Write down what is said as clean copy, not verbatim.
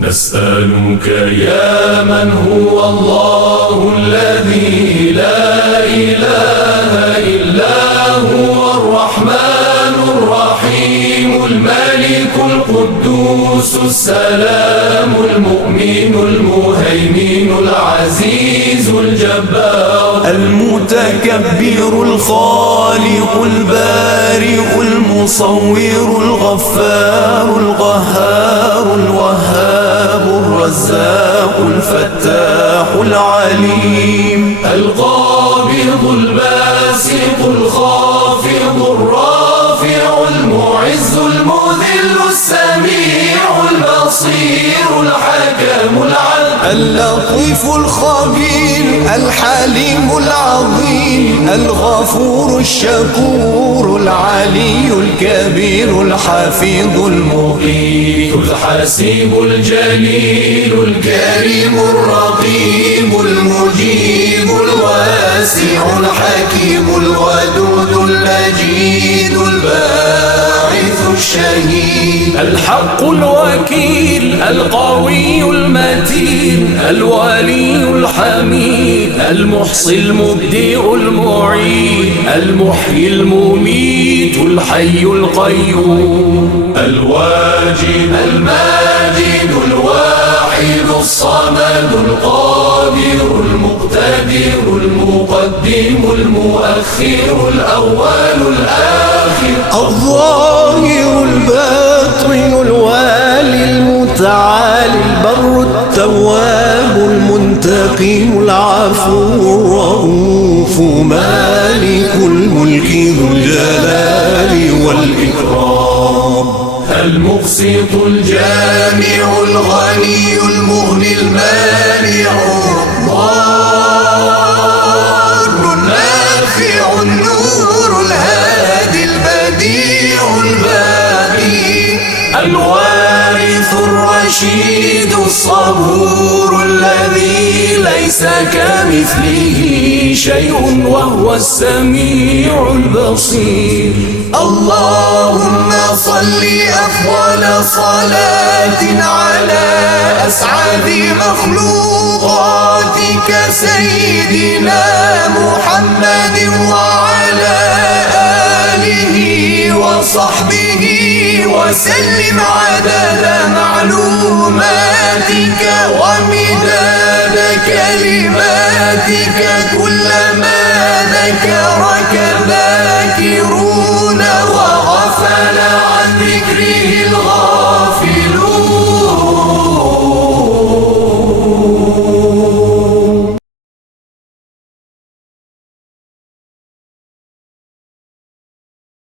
نسألك يا من هو الله الذي لا إله إلا هو الرحمن الرحيم الملك القدوس السلام المؤمن المهيمن العزيز الجبار المتكبر الخالق البارئ المصور الغفار القهار الوهاب الرزاق الفتاح العليم القابض الباسط الخافض الرافع المعز المذل السميع البصير الحكم العدل اللطيف الخبير الحليم العظيم الغفور الشكور العلي الكبير الحفيظ المقيت الحسيب الجليل الكريم الرقيب المجيب الواسع الحكيم الودود المجيد الباعث الشهيد الحق الوكيل القوي المتين الولي الحميد المحصي المبدئ المعيد المحيي المميت الحي القيوم الواجد الماجد الواحد الصمد القادر المقتدر المقدم المؤخر الأول الآخر الظاهر الباطن الوالي المتعالي البر التواب المنتقم العفو الرؤوف مالك الملك ذو الجلال والإكرام المقسط الجامع الغني المغني المانع الضار النافع النور الهادي البديع الباقي الوارث الرشيد الصبور الذي ليس كمثله شيء وهو السميع البصير اللهم صل أفضل صلاة على أسعد مخلوقاتك سيدنا محمد وعلى آله وصحبه وسلم عدد معلوماتك ومداد كلماتك كل